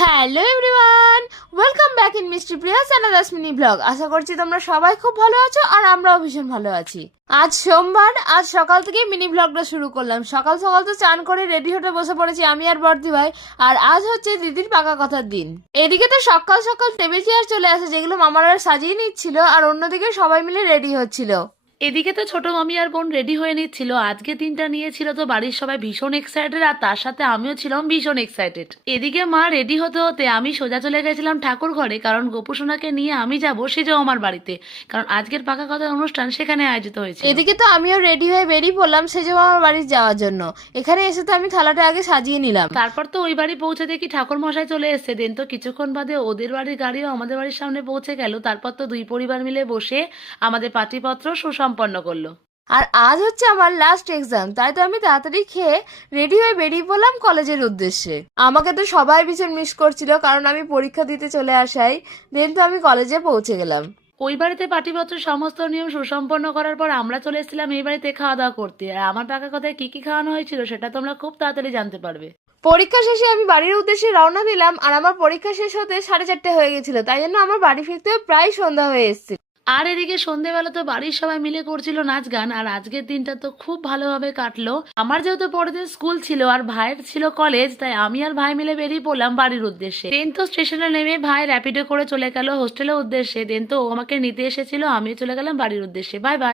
Hello everyone, welcome back in মিস্ট্রি প্রিয়াস another mini blog. আশা করছি তোমরা সবাই খুব ভালো আছো আর আমরাও ভীষণ ভালো আছি। আজ সোমবার, আজ সকাল থেকে মিনি ব্লগটা শুরু করলাম। সকাল সকাল তো চান করে রেডি হতে বসে পড়েছি আমি আর বর্দি ভাই। আর আজ হচ্ছে দিদির পাকা কথার দিন। এদিকে তো সকাল সকাল টেবিল চেয়ার চলে আসে, যেগুলো মামারা সাজিয়ে নিচ্ছিল, আর অন্যদিকে সবাই মিলে রেডি হচ্ছিল। এদিকে তো ছোট মামি আর বোন রেডি হয়ে নিচ্ছিল। আজকে দিনটা নিয়েছিল তো বাড়ির সবাই ভীষণ এক্সাইটেড, আর তার সাথে আমিও ছিলাম ভীষণ এক্সাইটেড। এদিকে মা রেডি হতে হতে আমি সোজা চলে গেছিলাম ঠাকুর ঘরে, কারণ গোপুসোনাকে নিয়ে আমি যাব সেটাও আমার বাড়িতে, কারণ আজকের পাকা কথার অনুষ্ঠান সেখানে আয়োজিত হয়েছে। এদিকে তো আমিও রেডি হয়ে বেরিয়ে পড়লাম সেজো আমার বাড়ি যাওয়ার জন্য। এখানে এসে তো আমি থালাটা আগে সাজিয়ে নিলাম। তারপর তো ওই বাড়ি পৌঁছে দেখি ঠাকুর মশাই চলে এসছে। দেন তো কিছুক্ষণ বাদে ওদের বাড়ির গাড়িও আমাদের বাড়ির সামনে পৌঁছে গেল। তারপর তো দুই পরিবার মিলে বসে আমাদের পার্টিপত্র সুসম্পন্ন করলো। আর আজ হচ্ছে আমার লাস্ট এক্সাম, তাই তো আমি তাড়াতাড়ি খেয়ে রেডি হয়ে বেরিয়ে পড়লাম কলেজের উদ্দেশ্যে। আমাকে তো সবাই ভীষণ মিস করছিল, কারণ আমি পরীক্ষা দিতে চলে আসাই। দেন তো আমি কলেজে পৌঁছে গেলাম। ওই বাড়িতে পাটিপত্র সমস্ত নিয়ম সুসম্পন্ন করার পর আমরা চলে এসেছিলাম এই বাড়িতে খাওয়া দাওয়া করতে। আর আমার পাকা কথায় কি কি খাওয়ানো হয়েছিল সেটা তোমরা খুব তাড়াতাড়ি জানতে পারবে। পরীক্ষা শেষে আমি বাড়ির উদ্দেশ্যে রওনা দিলাম, আর আমার পরীক্ষা শেষ হতে 4:30 হয়ে গেছিল, তাই জন্য আমার বাড়ি ফিরতে প্রায় সন্ধ্যা হয়ে এসেছিল। আর এদিকে সন্ধেবেলা তো বাড়ির সবাই মিলে করছিল নাচ গান। আর আজকের দিনটা তো খুব ভালোভাবে কাটলো। আমার যেহেতু পরের দিন স্কুল ছিল আর ভাইয়ের ছিল কলেজ, তাই আমি আর ভাই মিলে বেরিয়ে পড়লাম বাড়ির উদ্দেশ্যে। দেন তো স্টেশনে নেমে ভাই র্যাপিডো করে চলে গেল হোস্টেলের উদ্দেশ্যে। দেন তো ও আমাকে নিতে এসেছিল, আমিও চলে গেলাম বাড়ির উদ্দেশ্যে। Bye bye.